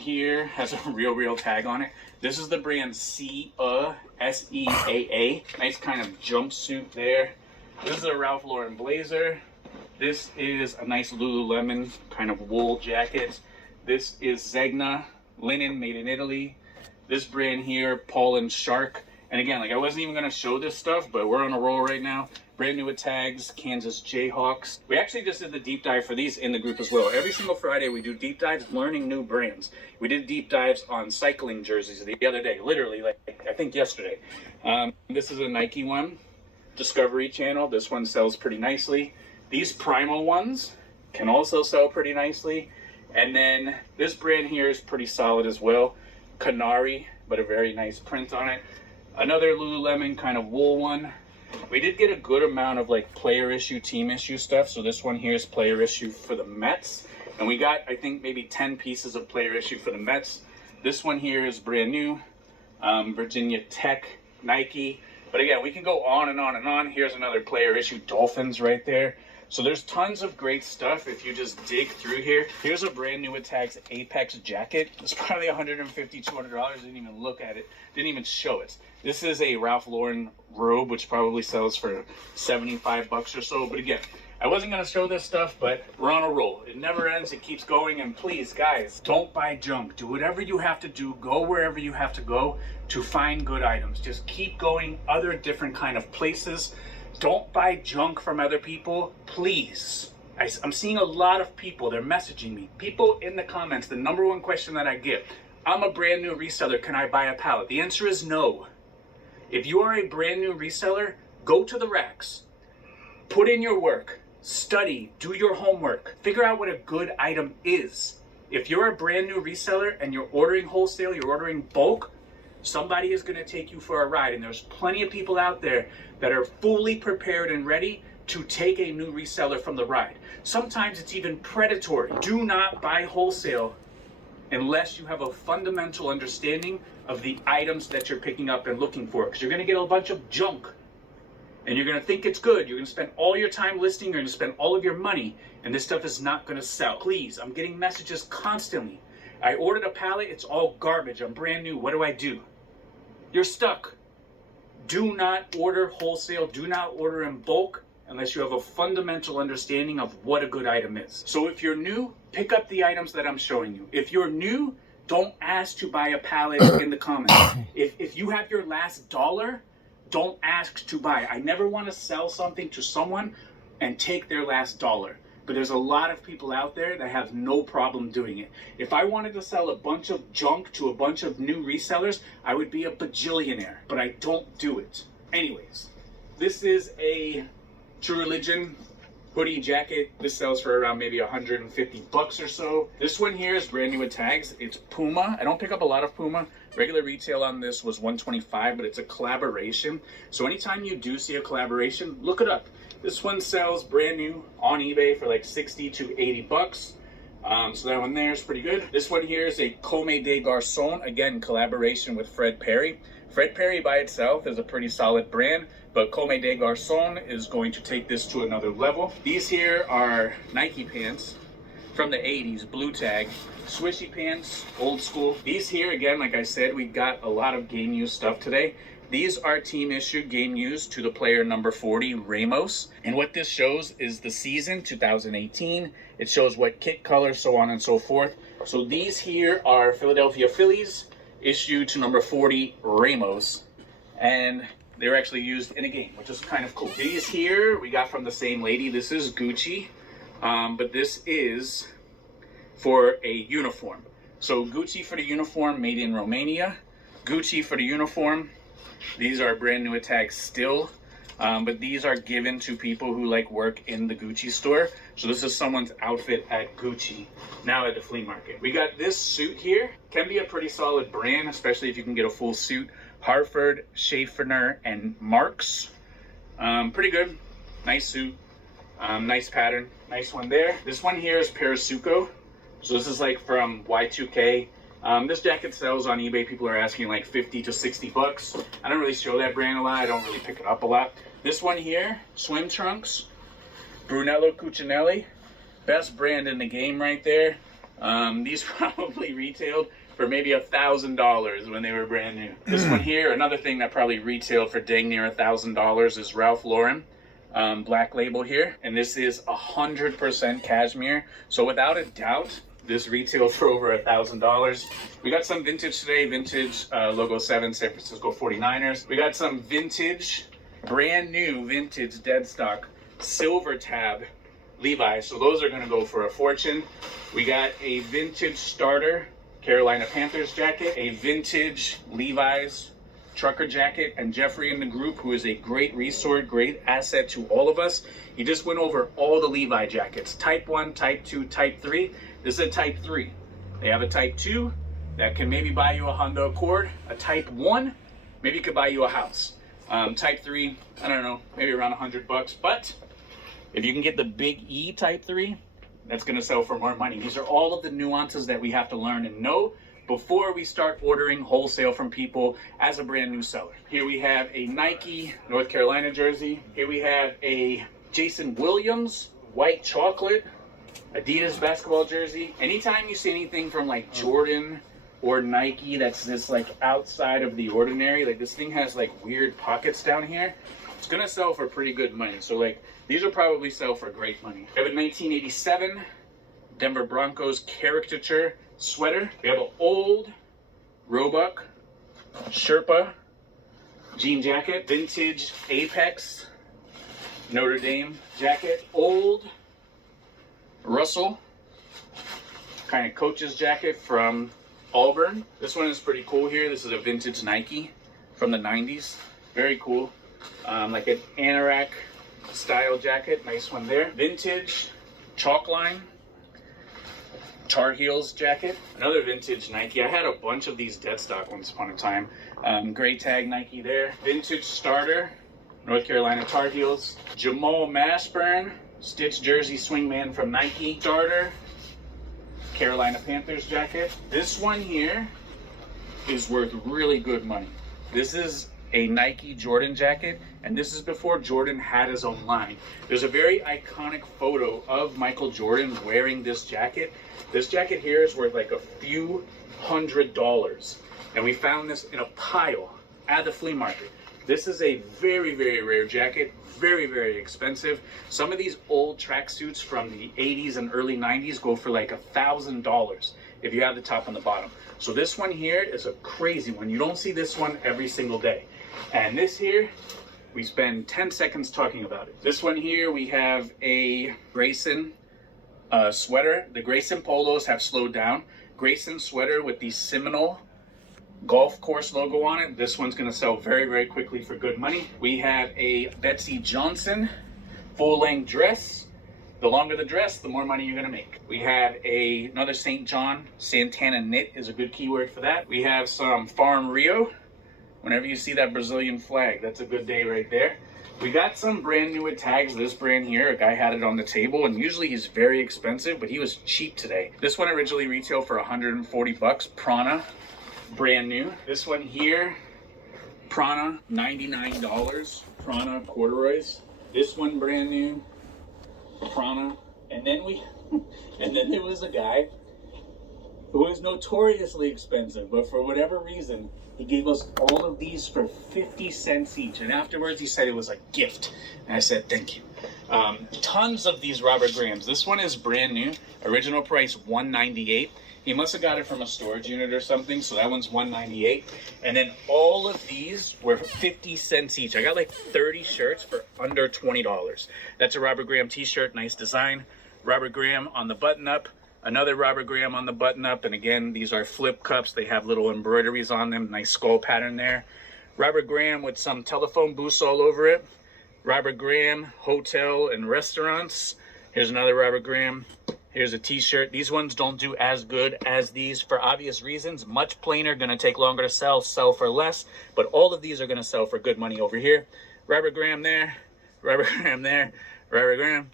here has a real tag on it. This is the brand SEAA, S-E-A-A. Nice kind of jumpsuit there. This is a Ralph Lauren blazer. This is a nice Lululemon kind of wool jacket. This is Zegna linen made in Italy. This brand here, Paul & Shark. And again, like I wasn't even gonna show this stuff, but we're on a roll right now. Brand new with tags, Kansas Jayhawks. We actually just did the deep dive for these in the group as well. Every single Friday we do deep dives, learning new brands. We did deep dives on cycling jerseys the other day, literally, like I think yesterday. This is a Nike one, Discovery Channel. This one sells pretty nicely. These Primo ones can also sell pretty nicely. And then this brand here is pretty solid as well. Canary, but a very nice print on it. Another Lululemon kind of wool one. We did get a good amount of like player issue, team issue stuff. So this one here is player issue for the Mets. And we got, I think, maybe 10 pieces of player issue for the Mets. This one here is brand new. Virginia Tech, Nike. But again, we can go on and on and on. Here's another player issue, Dolphins right there. So there's tons of great stuff if you just dig through here. Here's a brand new with tags Apex jacket. It's probably $150, $200. Didn't even look at it. Didn't even show it. This is a Ralph Lauren robe, which probably sells for 75 bucks or so. But again, I wasn't going to show this stuff, but we're on a roll. It never ends. It keeps going. And please, guys, don't buy junk. Do whatever you have to do. Go wherever you have to go to find good items. Just keep going other different kind of places. Don't buy junk from other people, please. I'm seeing a lot of people, they're messaging me. People in the comments, the number one question that I get, I'm a brand new reseller, can I buy a pallet? The answer is no. If you are a brand new reseller, go to the racks, put in your work, study, do your homework, figure out what a good item is. If you're a brand new reseller and you're ordering wholesale, you're ordering bulk, somebody is going to take you for a ride, and there's plenty of people out there that are fully prepared and ready to take a new reseller from the ride. Sometimes it's even predatory. Do not buy wholesale unless you have a fundamental understanding of the items that you're picking up and looking for, because you're going to get a bunch of junk and you're going to think it's good. You're going to spend all your time listing, you're going to spend all of your money, and this stuff is not going to sell. Please, I'm getting messages constantly. I ordered a pallet, it's all garbage, I'm brand new, what do I do? You're stuck. Do not order wholesale, do not order in bulk unless you have a fundamental understanding of what a good item is. So if you're new, pick up the items that I'm showing you. If you're new, don't ask to buy a pallet in the comments. If you have your last dollar, don't ask to buy. I never want to sell something to someone and take their last dollar. But there's a lot of people out there that have no problem doing it. If I wanted to sell a bunch of junk to a bunch of new resellers, I would be a bajillionaire, but I don't do it. Anyways, this is a True Religion hoodie jacket. This sells for around maybe 150 bucks or so. This one here is brand new with tags. It's Puma. I don't pick up a lot of Puma. Regular retail on this was $125, but it's a collaboration. So anytime you do see a collaboration, look it up. This one sells brand new on eBay for like 60 to 80 bucks. So that one there is pretty good. This one here is a Comme des Garçons, again, collaboration with Fred Perry. Fred Perry by itself is a pretty solid brand, but Comme des Garçons is going to take this to another level. These here are Nike pants from the 80s, blue tag, swishy pants, old school. These here, again, like I said, we got a lot of game use stuff today. These are team issued game used to the player number 40, Ramos. And what this shows is the season 2018. It shows what kit color, so on and so forth. So these here are Philadelphia Phillies issued to number 40, Ramos. And they're actually used in a game, which is kind of cool. These here we got from the same lady. This is Gucci, but this is for a uniform. So Gucci for the uniform, made in Romania. Gucci for the uniform. These are brand new tags still, but these are given to people who like work in the Gucci store. So this is someone's outfit at Gucci, now at the flea market. We got this suit here. Can be a pretty solid brand, especially if you can get a full suit. Hartford, Schaeffner, and Marks. Pretty good. Nice suit. Nice pattern. Nice one there. This one here is Parasuco. So this is like from Y2K. This jacket sells on eBay. People are asking like 50 to 60 bucks. I don't really show that brand a lot. I don't really pick it up a lot. This one here, swim trunks, Brunello Cucinelli. Best brand in the game right there. These probably retailed for maybe $1,000 when they were brand new. This one here, another thing that probably retailed for dang near $1,000 is Ralph Lauren. Black label here, and this is 100% cashmere, so without a doubt this retailed for over $1,000. We got some vintage today, vintage logo 7 San Francisco 49ers. We got some vintage, brand new vintage dead stock silver tab Levi's, so those are going to go for a fortune. We got a vintage starter Carolina Panthers jacket, a vintage Levi's trucker jacket, and Jeffrey in the group, who is a great resource, great asset to all of us, he just went over all the Levi jackets, type 1, type 2, type 3. This is a type 3. They have a type 2 that can maybe buy you a Honda Accord. A type 1 maybe could buy you a house. Type 3, I don't know, maybe around $100, but if you can get the big E type 3, that's going to sell for more money. These are all of the nuances that we have to learn and know before we start ordering wholesale from people as a brand new seller. Here we have a Nike North Carolina jersey. Here we have a Jason Williams white chocolate Adidas basketball jersey. Anytime you see anything from like Jordan or Nike that's this like outside of the ordinary, like this thing has like weird pockets down here, it's gonna sell for pretty good money. So like these will probably sell for great money. We have a 1987 Denver Broncos caricature sweater. We have an old Roebuck Sherpa jean jacket, vintage Apex Notre Dame jacket, old Russell kind of coach's jacket from Auburn. This one is pretty cool here. This is a vintage Nike from the 90s. Very cool. Like an anorak style jacket. Nice one there. Vintage Chalkline Tar Heels jacket. Another vintage Nike. I had a bunch of these dead stock once upon a time. Gray tag Nike there. Vintage starter North Carolina Tar Heels. Jamal Mashburn stitch jersey swingman from Nike. Starter Carolina Panthers jacket. This one here is worth really good money. This is a Nike Jordan jacket, and this is before Jordan had his own line. There's a very iconic photo of Michael Jordan wearing this jacket. This jacket here is worth like a few $100s, and we found this in a pile at the flea market. This is a very, very rare jacket, very, very expensive. Some of these old tracksuits from the 80s and early 90s go for like $1,000 if you have the top and the bottom. So this one here is a crazy one. You don't see this one every single day. And this here, we spend 10 seconds talking about it. This one here, we have a Grayson sweater. The Grayson polos have slowed down. Grayson sweater with the Seminole golf course logo on it. This one's going to sell very, very quickly for good money. We have a Betsey Johnson full-length dress. The longer the dress, the more money you're going to make. We have another St. John Santana knit is a good keyword for that. We have some Farm Rio. Whenever you see that Brazilian flag, that's a good day right there. We got some brand new tags. This brand here, a guy had it on the table, and usually he's very expensive, but he was cheap today. This one originally retailed for $140. Prana, brand new. This one here, Prana, $99. Prana corduroys. This one brand new, Prana. And then there was a guy who was notoriously expensive, but for whatever reason, he gave us all of these for 50 cents each. And afterwards, he said it was a gift. And I said, thank you. Tons of these Robert Grahams. This one is brand new. Original price, $198. He must have got it from a storage unit or something, so that one's $198. And then all of these were 50 cents each. I got like 30 shirts for under $20. That's a Robert Graham t-shirt, nice design. Robert Graham on the button-up. Another Robert Graham on the button-up, and again, these are flip cups. They have little embroideries on them, nice skull pattern there. Robert Graham with some telephone booths all over it. Robert Graham hotel and restaurants. Here's another Robert Graham. Here's a t-shirt. These ones don't do as good as these for obvious reasons. Much plainer, gonna take longer to sell for less, but all of these are gonna sell for good money over here. Robert Graham there, Robert Graham there, Robert Graham.